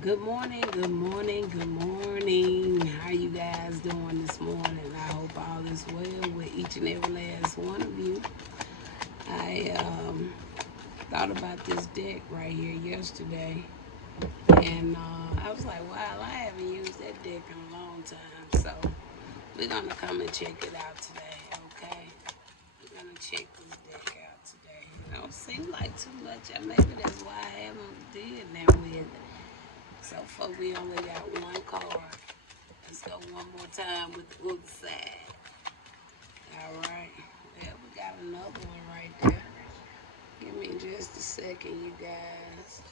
Good morning, good morning, good morning. How you guys doing this morning? I hope all is well with each and every last one of you. I thought about this deck right here yesterday, and I was like, wow, I haven't used that deck in a long time. So we're gonna come and check it out today, okay? We're gonna check this deck out today. It don't seem like too much. Maybe that's why I haven't did that with it. So far, we only got one card. Let's go one more time with the other side. All right. Yeah, we got another one right there. Give me just a second, you guys.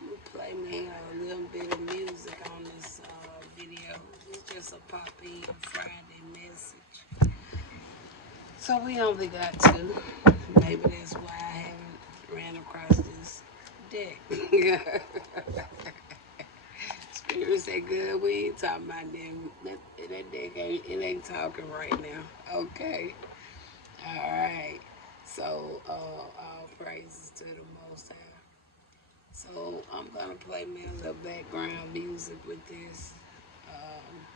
I'm gonna play me a little bit of music on this video. It's just a Poppy Friday message. So we only got two. Maybe that's why I haven't ran across this deck. Spirit say good. We ain't talking about them. That dick ain't it ain't talking right now. Okay. All right. So all praises to the Most High. So I'm gonna play me a little background music with this. Um,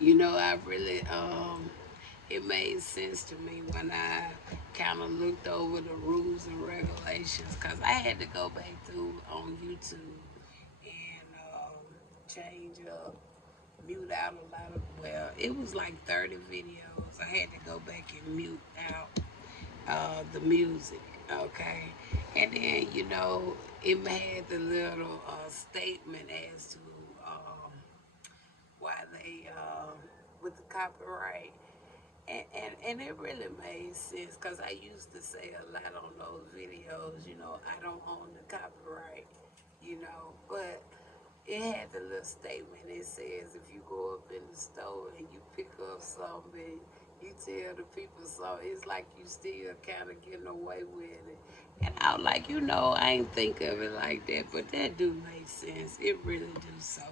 I really it made sense to me when I kind of looked over the rules and regulations because I had to go back through on YouTube and change up, mute out a lot of, well, it was like 30 videos. I had to go back and mute out the music, okay? And then, it had the little statement as to um, why they, with the copyright. And it really made sense because I used to say a lot on those videos, I don't own the copyright, but it had the little statement. It says if you go up in the store and you pick up something, you tell the people so, it's like you still kind of getting away with it. And I was like, I ain't think of it like that, but that do make sense. It really do so.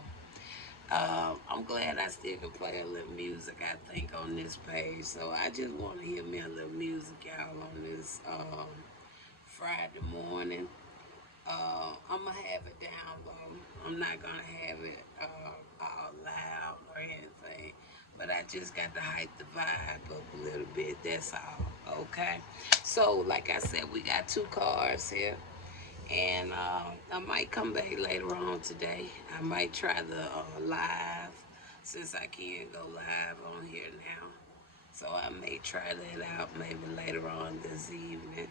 I'm glad I still can play a little music, I think, on this page. So I just want to hear me a little music, y'all, on this Friday morning. I'm going to have it down low. I'm not going to have it all loud or anything. But I just got to hype the vibe up a little bit. That's all. Okay. So, like I said, we got two cars here. And I might come back later on today. I might try the live since I can't go live on here now. So I may try that out maybe later on this evening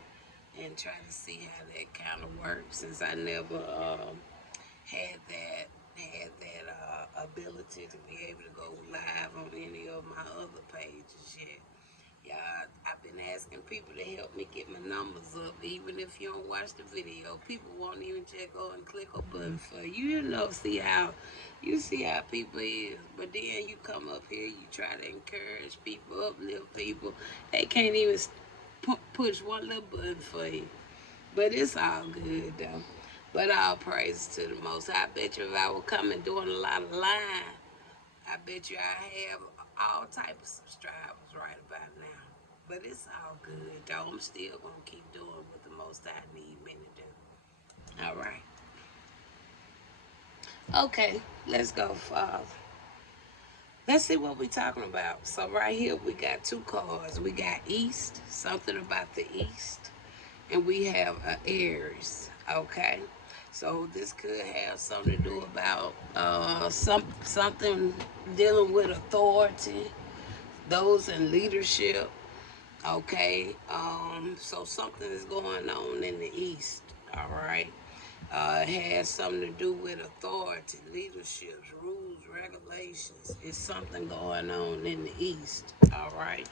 and try to see how that kind of works since I never had that ability to be able to go live on any of my other pages yet. Yeah, I've been asking people to help me get my numbers up. Even if you don't watch the video, people won't even check on and click a button for you. See how people is. But then you come up here, you try to encourage people, uplift people. They can't even push one little button for you. But it's all good though. But all praise to the Most High. I bet you if I were coming doing a lot of line, I bet you I have all type of subscribers right about now. But it's all good, though. I'm still going to keep doing what the most I need me to do. All right. Okay, let's go, Father. Let's see what we're talking about. So right here, we got two cards. We got East, something about the East, and we have a Aries. Okay, so this could have something to do about something dealing with authority, those in leadership. Okay, so something is going on in the East. All right, it has something to do with authority, leadership, rules, regulations. It's something going on in the East. All right,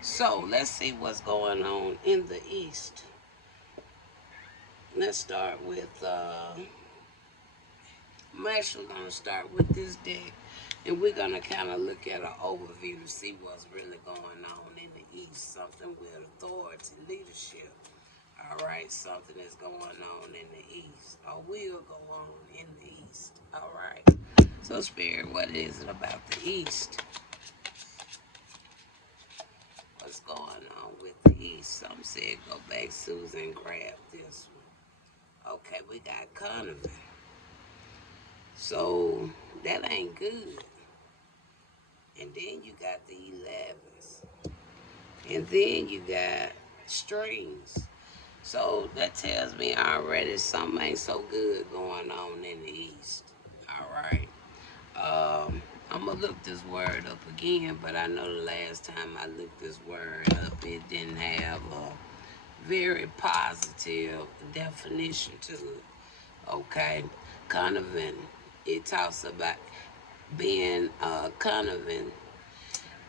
so let's see what's going on in the East. Let's start with. I'm actually going to start with this deck, and we're going to kind of look at an overview to see what's really going on in the East. Something with authority, leadership. All right, something is going on in the East, or will go on in the East. All right. So, Spirit, what is it about the East? What's going on with the East? Some said go back, Susan, grab this one. Okay, we got Conover. So that ain't good. And then you got the 11s. And then you got strings. So that tells me already something ain't so good going on in the East. All right. I'm going to look this word up again, but I know the last time I looked this word up, it didn't have a very positive definition to it. Okay. Conniving. It talks about being conniving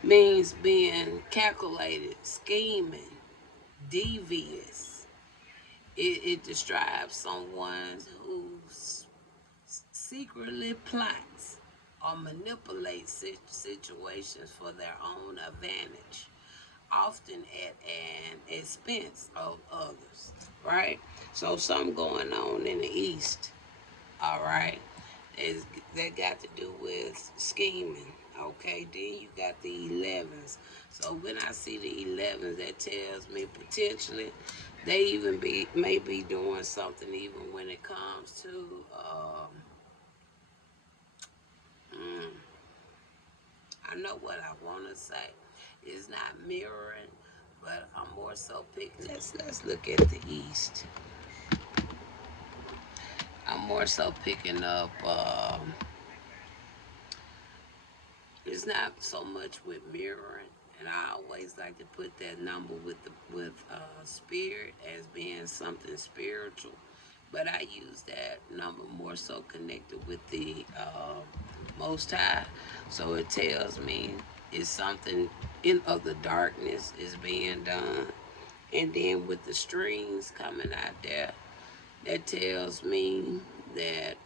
means being calculated, scheming, devious. It describes someone who secretly plots or manipulates situations for their own advantage, often at an expense of others, right? So something going on in the East, all right, is that got to do with scheming. Okay, then you got the 11s. So when I see the 11s, that tells me potentially they even may be doing something even when it comes to mm, I know what I want to say. It's not mirroring, but I'm more so picking. Let's look at the East. I'm more so picking up. It's not so much with mirroring, and I always like to put that number with spirit as being something spiritual. But I use that number more so connected with the Most High, so it tells me it's something in of the darkness is being done, and then with the strings coming out there, that tells me that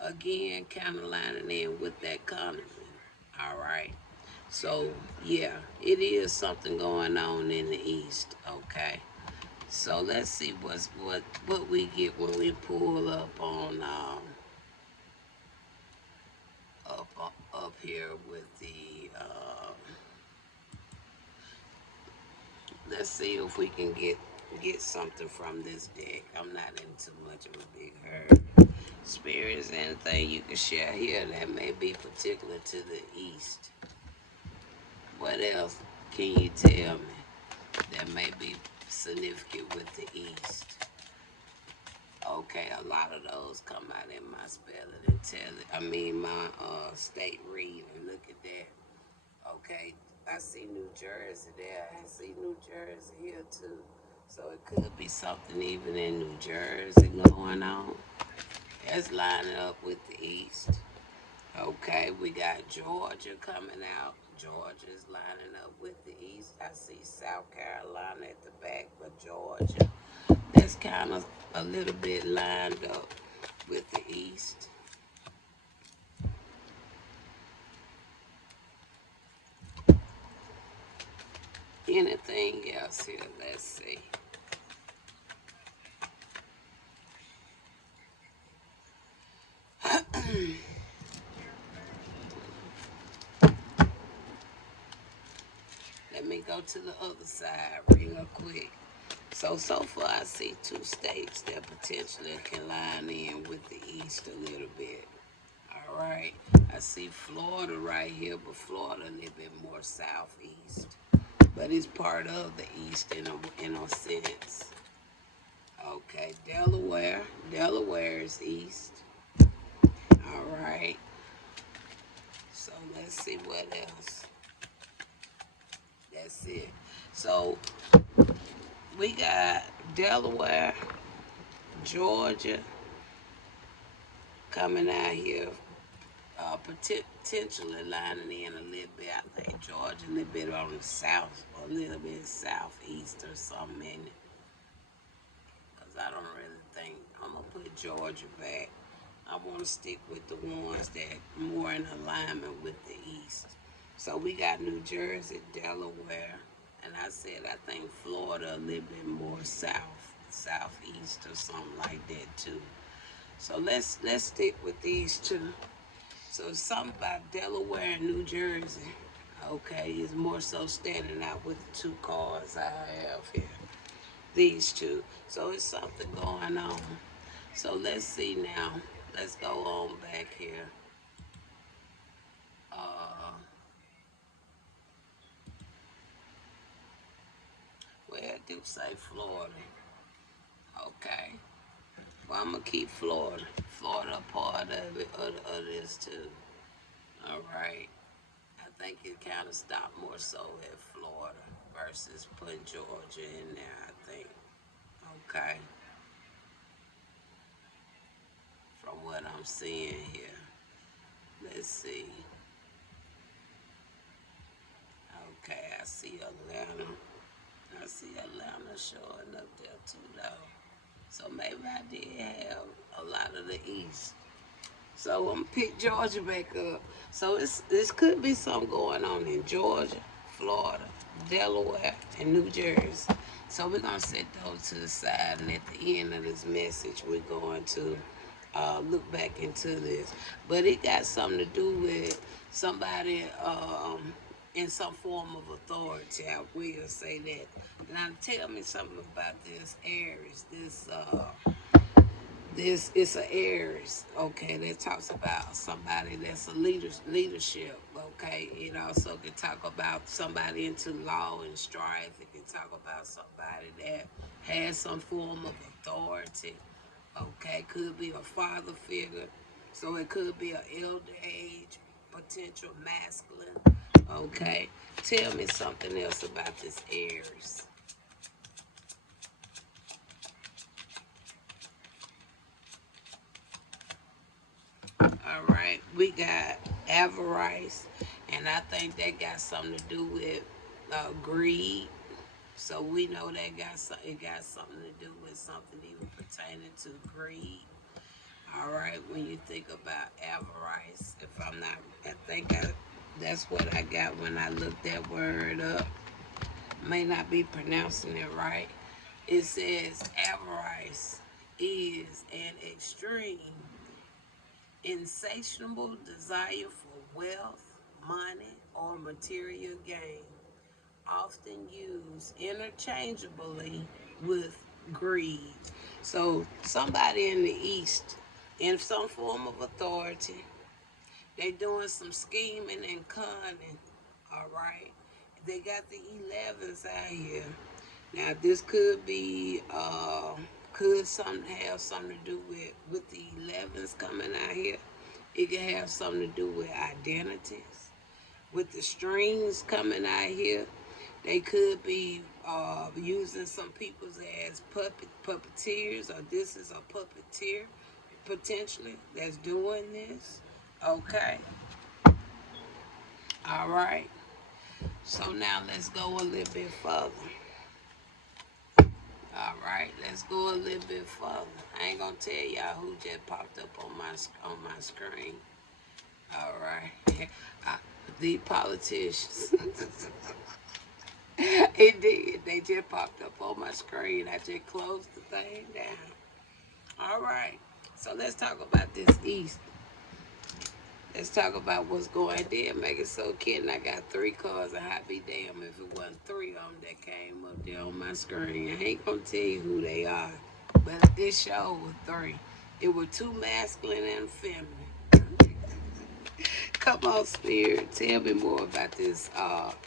again, kind of lining in with that condiment. All right. So yeah, it is something going on in the East. Okay. So let's see what we get when we pull up on up here with the. Let's see if we can get something from this deck. I'm not in too much of a big hurry. Spirits, anything you can share here that may be particular to the East. What else can you tell me that may be significant with the East? Okay, a lot of those come out in my spelling and tell it. I mean my state reading. Look at that. Okay, I see New Jersey there. I see New Jersey here too. So it could be something even in New Jersey going on. That's lining up with the East. Okay, we got Georgia coming out. Georgia is lining up with the East. I see South Carolina at the back, but Georgia, that's kind of a little bit lined up with the East. Anything else here? Let's see. Let me go to the other side real quick. So far I see two states that potentially can line in with the East a little bit. All right. I see Florida right here, but Florida a little bit more southeast. But it's part of the East in a sense. Okay, Delaware. Delaware is East. All right. So let's see what else. That's it. So we got Delaware, Georgia coming out here, potentially lining in a little bit. I think Georgia a little bit on the south, a little bit southeast or something in it. Because I don't really think I'm going to put Georgia back. I want to stick with the ones that more in alignment with the East. So we got New Jersey, Delaware, and I said I think Florida a little bit more southeast or something like that too. So let's stick with these two. So something about Delaware and New Jersey, okay, is more so standing out with the two cards I have here. These two. So it's something going on. So let's see now. Let's go on back here. Uh, well, I do say Florida. Okay. Well, I'm gonna keep Florida. Florida a part of it, of this too. All right. I think it kind of stopped more so at Florida versus putting Georgia in there. I think. Okay. From what I'm seeing here, let's see. Okay, I see Atlanta. I see Atlanta showing up there too, though. So maybe I did have a lot of the East. So I'm gonna pick Georgia back up. So this could be something going on in Georgia, Florida, Delaware, and New Jersey. So we're gonna set those to the side, and at the end of this message, we're going to look back into this. But it got something to do with somebody in some form of authority. I will say that. Now tell me something about this Aries, this is an Aries, okay, that talks about somebody that's a leadership, okay. It also can talk about somebody into law and strife. It can talk about somebody that has some form of authority, okay. Could be a father figure, so it could be an elder age, potential masculine, okay. Tell me something else about this Aries. All right, we got avarice, and I think that got something to do with greed. So we know that it got something to do with something even pertaining to greed. All right, when you think about avarice, if I'm not, that's what I got when I looked that word up. May not be pronouncing it right. It says avarice is an extreme insatiable desire for wealth, money, or material gain, often used interchangeably with greed. So, somebody in the East, in some form of authority, they doing some scheming and cunning, all right? They got the 11s out here. Now, this could something have something to do with the 11s coming out here. It could have something to do with identities. With the strings coming out here, they could be using some people as puppeteers, or this is a puppeteer potentially that's doing this. Okay, all right. So now let's go a little bit further. All right, let's go a little bit further. I ain't gonna tell y'all who just popped up on my screen. All right, the politicians. It did. They just popped up on my screen. I just closed the thing down. All right, so let's talk about this East. Let's talk about what's going there. Make it so kidding. I got three cards, and I'd be damn if it wasn't three of them that came up there on my screen. I ain't gonna tell you who they are, but this show was three. It was two masculine and feminine. Come on, Spirit. Tell me more about this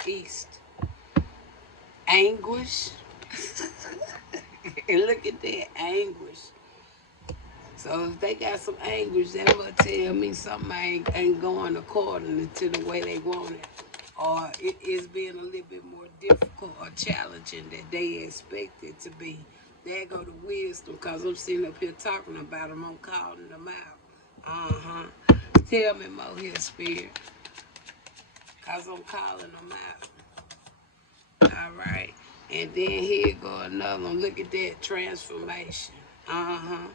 East. Anguish. And look at that anguish. So if they got some anguish, that will tell me something ain't going according to the way they want it. Or it is being a little bit more difficult or challenging than they expect it to be. There go the wisdom, because I'm sitting up here talking about them. I'm calling them out. Uh-huh. Tell me more here, Spirit, because I'm calling them out. All right. And then here go another one. Look at that transformation. Uh-huh.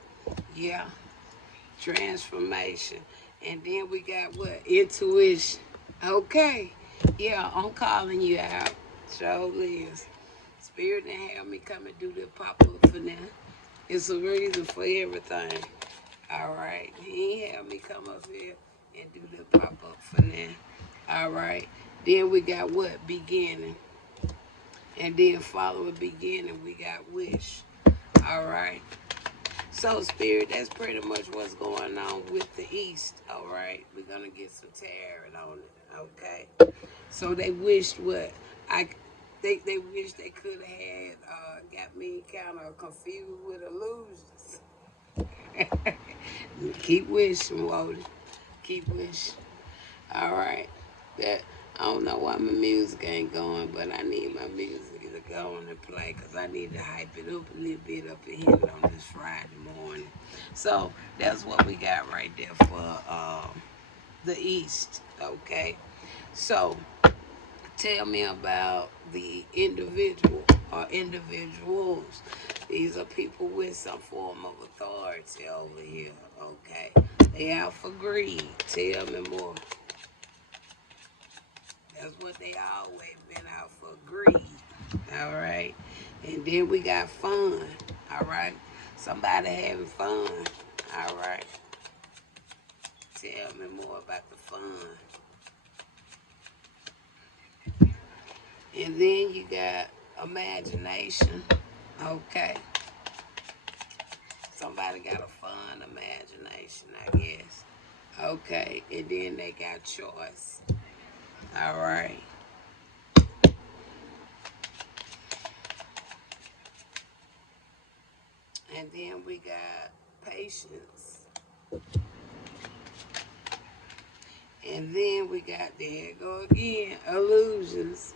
Yeah. Transformation. And then we got what? Intuition. Okay. Yeah, I'm calling you out. So Liz. Spirit didn't have me come and do the pop up for now. It's a reason for everything. All right. He ain't have me come up here and do the pop up for now. All right. Then we got what? Beginning. And then following beginning, we got wish. All right. So, Spirit, that's pretty much what's going on with the East. All right. We're going to get some tarot on it. Okay. So they wished what? I they wish they could have had got me kind of confused with illusions. Keep wishing, Wody. Keep wishing. All right. That I don't know why my music ain't going, but I need my music to go on and play because I need to hype it up a little bit up in here on this Friday morning. So that's what we got right there for the East. Okay. So tell me about the individual or individuals. These are people with some form of authority over here. Okay. They out for greed. Tell me more. That's what they always been out for, greed. All right. And then we got fun. All right. Somebody having fun. All right. Tell me more about the fun. And then you got imagination. Okay. Somebody got a fun imagination, I guess. Okay. And then they got choice. All right. And then we got patience. And then we got, there it go again, illusions.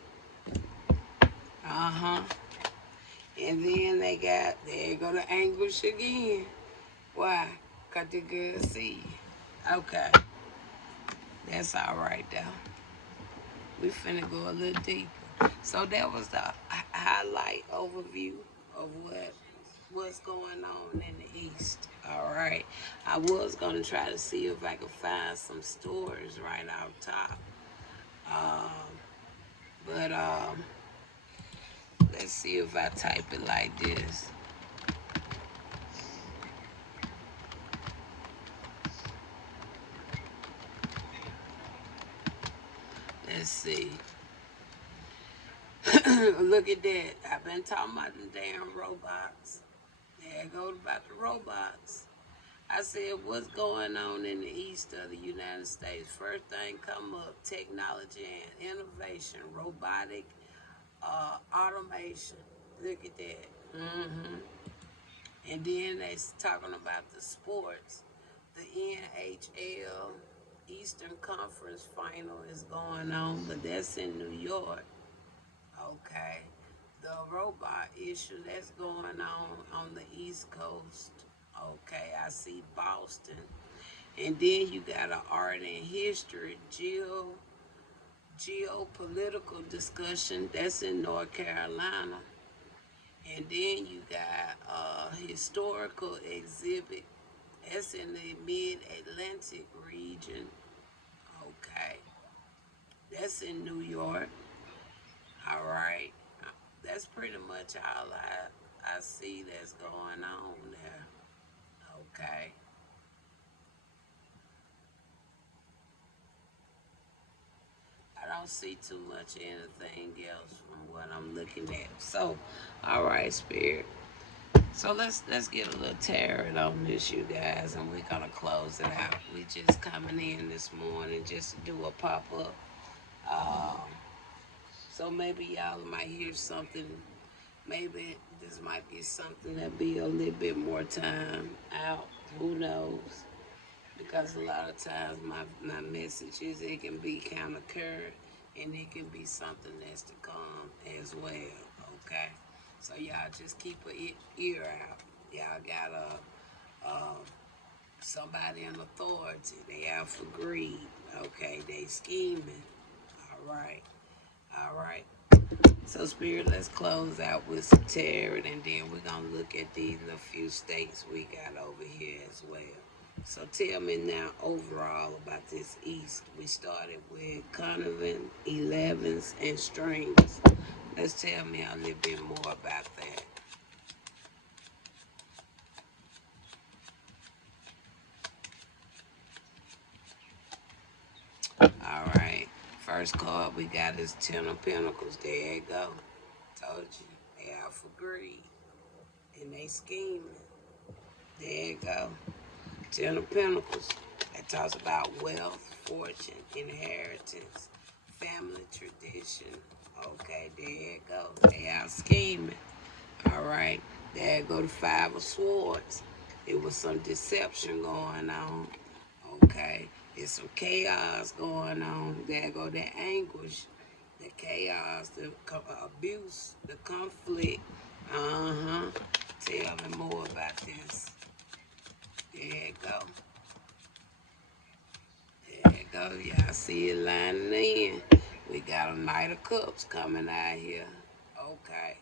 Uh-huh. And then they got, there you go the anguish again. Why? Because the girl see you. Okay. That's all right, though. We finna go a little deeper. So that was the highlight overview of what's going on in the East. All right. I was going to try to see if I could find some stories right out top. Um, but let's see if I type it like this. Let's see. Look at that. I've been talking about the damn robots. There it goes about the robots. I said, what's going on in the east of the United States? First thing come up, technology and innovation, robotic automation. Look at that. And then they talking about the sports. The NHL Eastern Conference Final is going on, but that's in New York. Okay. The robot issue that's going on the East Coast. Okay, I see Boston. And then you got an art and history, geopolitical discussion. That's in North Carolina. And then you got a historical exhibit. That's in the mid-Atlantic region. Okay. That's in New York. All right. That's pretty much all I see that's going on there. Okay. I don't see too much anything else from what I'm looking at. So, all right, Spirit. So let's get a little tarot on this, you guys, and we're gonna close it out. We just coming in this morning just to do a pop up. Um, so maybe y'all might hear something. Maybe this might be something that be a little bit more time out. Who knows? Because a lot of times my messages, it can be kind of current and it can be something that's to come as well. Okay, so y'all just keep a ear out. Y'all got somebody in authority. They out for greed. Okay, they scheming. All right, all right. So, Spirit, let's close out with some tarot, and then we're going to look at these little few states we got over here as well. So, tell me now overall about this East. We started with carniving, 11s, and strings. Let's tell me a little bit more about that. All right. First card we got is Ten of Pentacles. There you go. told you, they out for greed. And they scheming. There you go. Ten of Pentacles. That talks about wealth, fortune, inheritance, family tradition. Okay, there you go. They out scheming. All right. There go the Five of Swords. It was some deception going on. Okay. There's some chaos going on. There go that anguish, the chaos, the abuse, the conflict. Uh-huh. Tell me more about this. There you go. There you go. Y'all see it lining in. We got a Knight of Cups coming out here. Okay.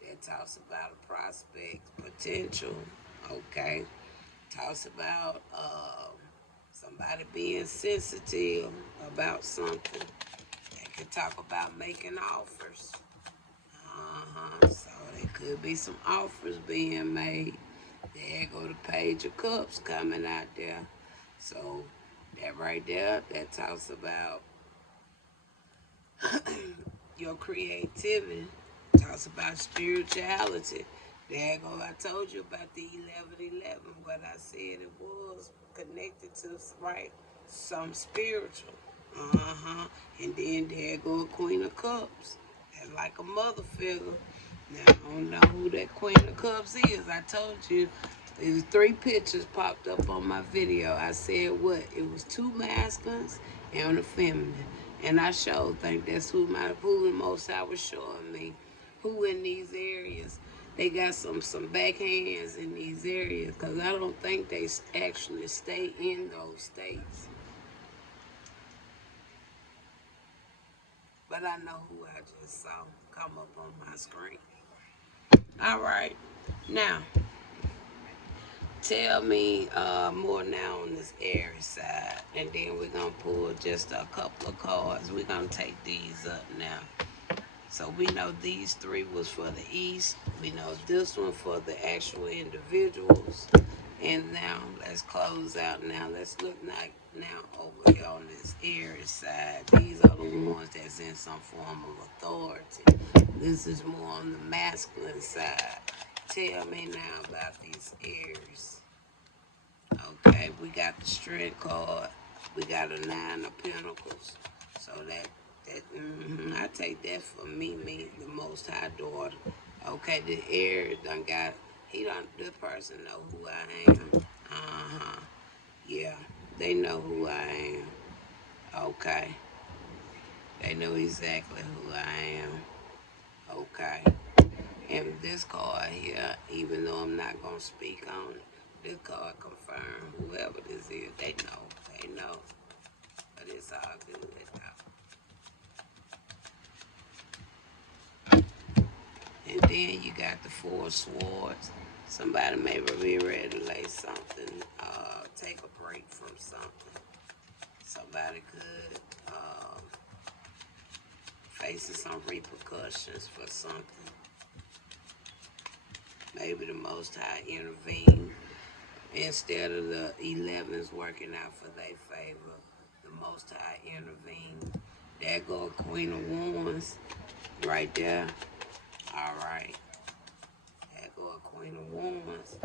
That talks about a prospect, potential. Okay. Talks about somebody being sensitive about something. They could talk about making offers. So there could be some offers being made. There go the Page of Cups coming out there. So that right there, that talks about your creativity. Talks about spirituality. There go, I told you about the 1111. What I said it was connected to, right, some spiritual. And then there go a Queen of Cups. That's like a mother figure. Now, I don't know who that Queen of Cups is. I told you, it was 3 pictures popped up on my video. I said what? It was 2 masculines and a feminine. And I sure think that's who the Most High was showing me. Who in these areas. They got some backhands in these areas because I don't think they actually stay in those states. But I know who I just saw come up on my screen. All right. Now, tell me more now on this Aries side. And then we're going to pull just a couple of cards. We're going to take these up now. So we know these 3 was for the East. We know this one for the actual individuals. And now let's close out now. Let's look now over here on this Aries side. These are the ones that's in some form of authority. This is more on the masculine side. Tell me now about these Aries. Okay, we got the Strength card. We got a 9 of Pentacles. So I take that for me, the Most High daughter. Okay, the Aries done got, the person know who I am. Yeah, they know who I am. Okay. They know exactly who I am. Okay. And this card here, even though I'm not going to speak on it, this card confirm whoever this is, they know. But it's all good now. And then you got the 4 swords. Somebody may be ready to lay something, take a break from something. Somebody could facing some repercussions for something. Maybe the Most High intervene. Instead of the 11s working out for their favor, the Most High intervene. There go a Queen of Wands right there. All right. There go a Queen of Wands.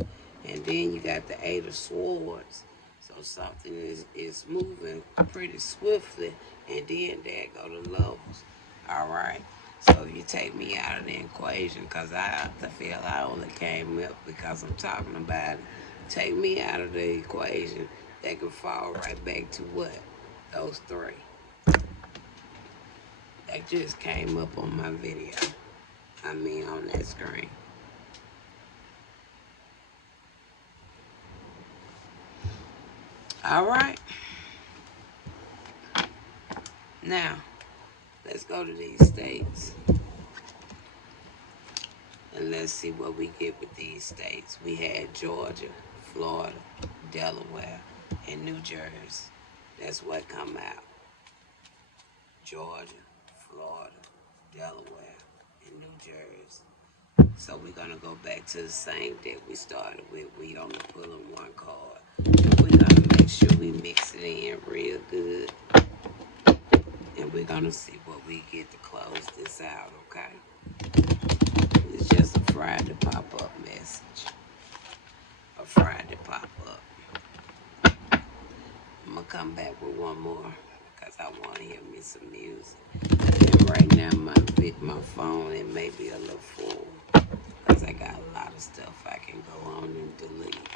And then you got the 8 of Swords. So something is moving pretty swiftly. And then there go the Lovers. All right. So if you take me out of the equation, because I feel I only came up because I'm talking about it. Take me out of the equation, they can fall right back to what? Those 3. That just came up on my video. On that screen. All right. Now, let's go to these states. And let's see what we get with these states. We had Georgia, Florida, Delaware, and New Jersey. That's what come out. Georgia, Florida, Delaware, and New Jersey. So we're going to go back to the same deck we started with. We only pulling 1 card. And we're going to make sure we mix it in real good. And we're going to see what we get to close this out, okay? It's just a Friday pop-up message. A Friday pop-up. I'm gonna come back with one more because I want to hear me some music. And right now my phone it may be a little full because I got a lot of stuff I can go on and delete.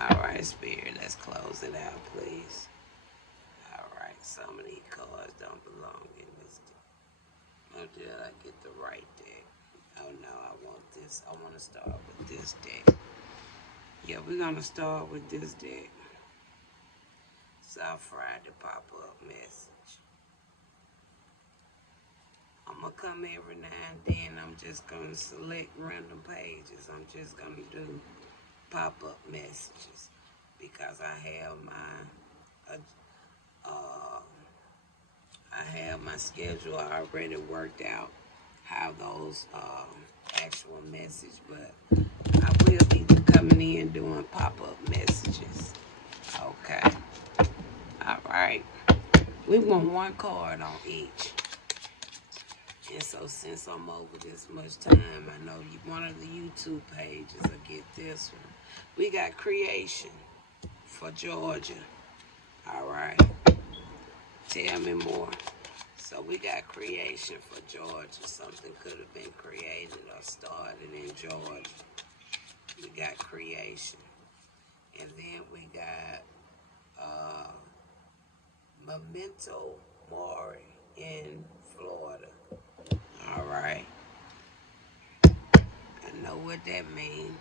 All right, Spirit, let's close it out, please. All right, some of these cards don't belong in this deck. Oh, did I get the right deck? Oh no, I want this. I want to start with this deck. Yeah, we're gonna start with this deck. South Friday pop-up message. I'm gonna come every now and then. I'm just gonna select random pages. I'm just gonna do pop-up messages because uh, I have my schedule already worked out how those actual message, but I will be coming in doing pop-up messages. Okay. All right. We want one card on each. And so since I'm over this much time, I know one of the YouTube pages will get this one. We got creation for Georgia. All right. Tell me more. So we got creation for Georgia. Something could have been created or started in Georgia. We got creation. And then we got Memento Mori in Florida. All right. I know what that means.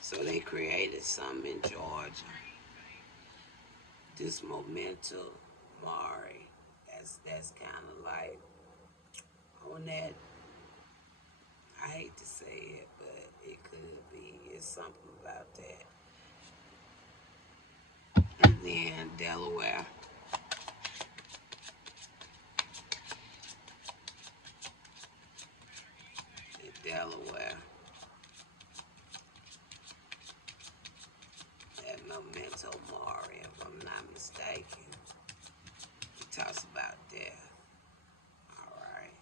So they created something in Georgia. This Memento Mori. That's kind of like on that. I hate to say it, but it could be. It's something about that. And then Delaware. Delaware. That Memento Mori, if I'm not mistaken. It talks about death. All right.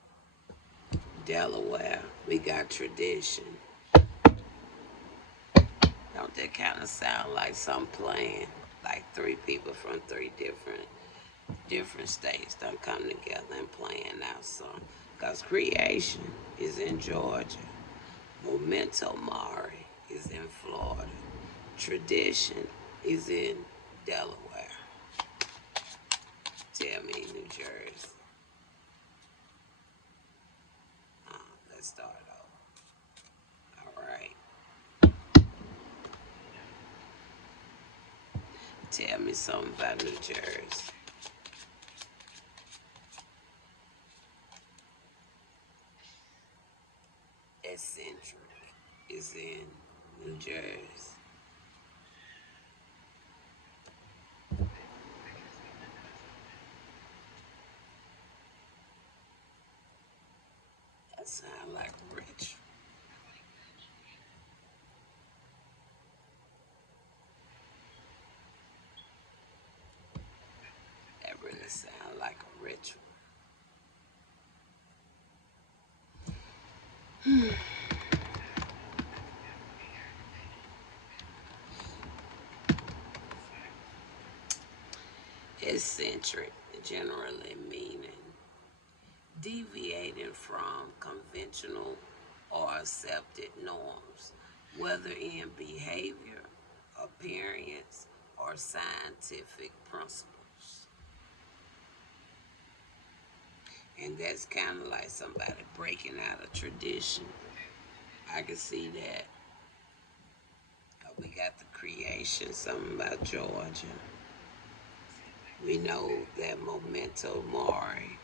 Delaware. We got tradition. Don't that kind of sound like some playing? Like three people from three different states done come together and playing out some. Because creation is in Georgia. Memento Mori is in Florida. Tradition is in Delaware. Tell me, New Jersey. Let's start over. All right. Tell me something about New Jersey. Eccentric is in New Jersey. That sounds like rich. That really sounds like a ritual. Eccentric, generally meaning deviating from conventional or accepted norms, whether in behavior, appearance, or scientific principles. And that's kind of like somebody breaking out of tradition. I can see that. We got the creation, something about Georgia. We know that Memento Mori.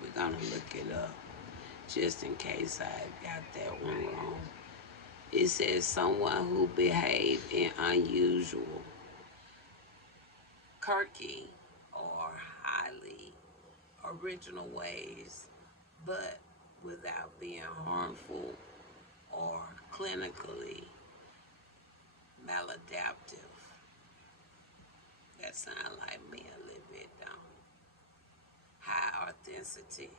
We're going to look it up just in case I got that one wrong. It says someone who behaved in unusual, quirky, or highly original ways, but without being harmful or clinically maladaptive. That sounds like me a little bit, don't it? high authenticity,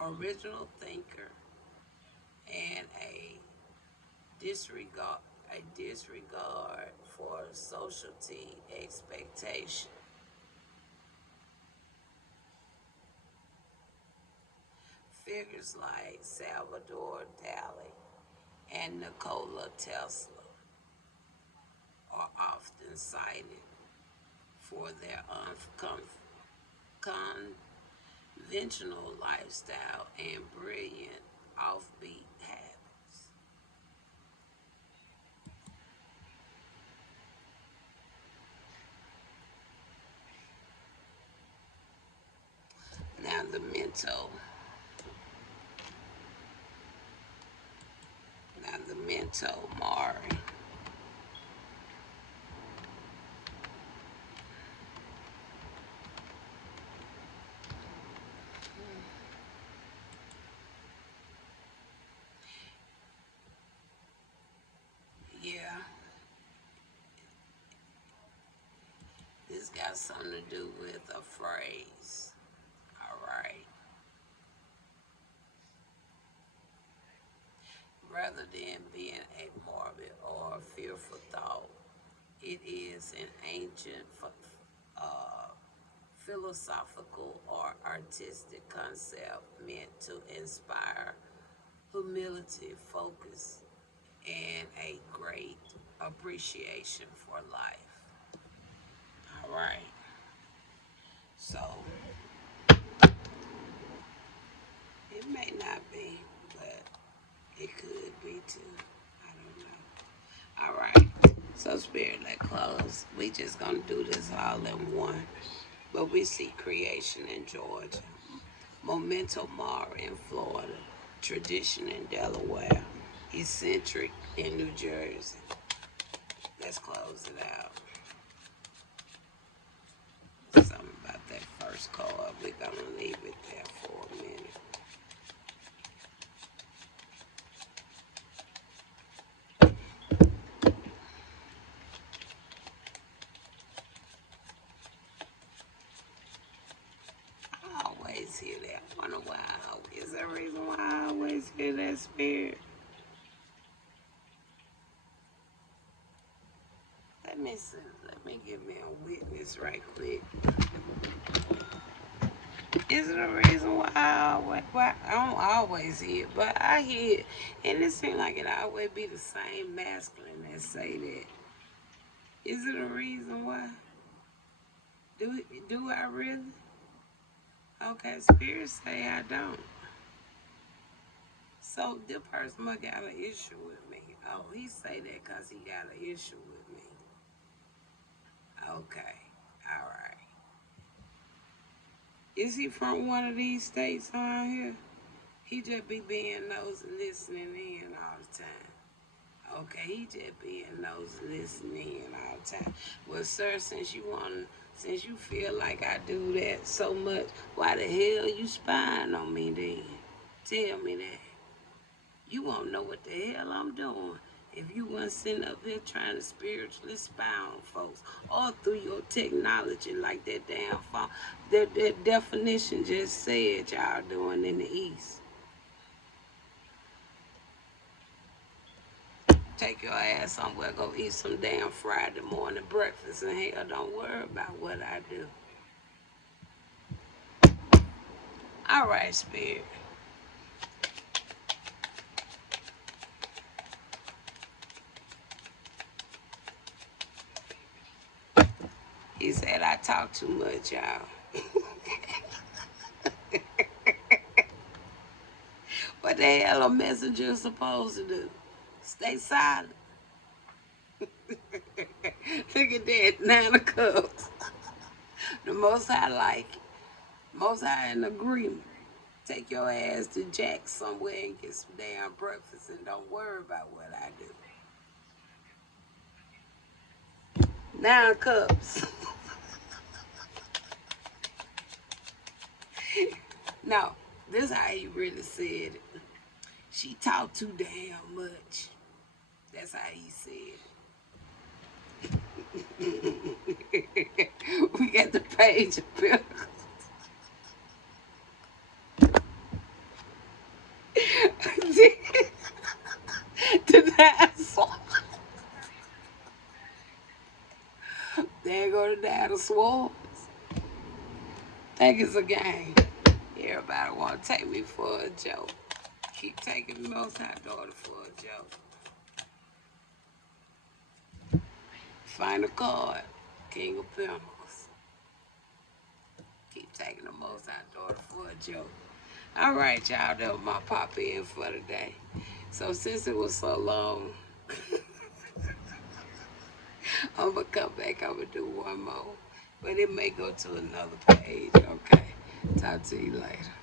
original thinker, and disregard disregard for society expectation. Figures like Salvador Dali and Nikola Tesla are often cited for their unconventional lifestyle and brilliant offbeat habits. Now the mental Mari. Yeah, this got something to do with a phrase. All right. Rather than being a morbid or fearful thought, it is an ancient uh, philosophical or artistic concept meant to inspire humility, focus, and a great appreciation for life. All right. So it may not be, but it could be too. I don't know. All right. So Spirit, let close. We just gonna do this all in one. But we see creation in Georgia, memento mori in Florida, tradition in Delaware, eccentric in New Jersey. Let's close it out. Something about that first card. We're gonna leave it there for a minute. I always hear that. I wonder why. Is there a reason why I always hear that, Spirit? Let me see. Let me give me a witness right quick. Is it a reason why I don't always hear it, but I hear it, and it seems like it always be the same masculine that say that. Is it a reason why? Do I really? Okay, Spirit say I don't. So this person must got an issue with me. Oh, he say that because he got an issue with me. Okay, all right. Is he from one of these states around here? He just be being nosy, listening in all the time. Okay, he just being nosy, listening in all the time. Well, sir, since you feel like I do that so much, why the hell you spying on me then? Tell me that. You won't know what the hell I'm doing if you wasn't sitting up here trying to spiritually spy on folks, or through your technology like that damn phone. That definition just said y'all doing in the East. Take your ass somewhere, go eat some damn Friday morning breakfast, and hell, don't worry about what I do. All right, Spirit. He said I talk too much, y'all. What the hell a messenger supposed to do? Stay silent. Look at that, 9 of Cups. The Most High like it. Most High in agreement. Take your ass to Jack somewhere and get some damn breakfast, and don't worry about what I do. 9 Cups. No, this is how he really said it. She talked too damn much. That's how he said it. We got the page of Pentacles. Battle Swords. Think it's a game. Everybody want to take me for a joke. Keep taking the Most High daughter for a joke. Final card. King of Pentacles. Keep taking the Most High daughter for a joke. All right, y'all. That was my pop in for today. So since it was so long, I'm going to come back. I'm going to do one more. But it may go to another page. Okay. Talk to you later.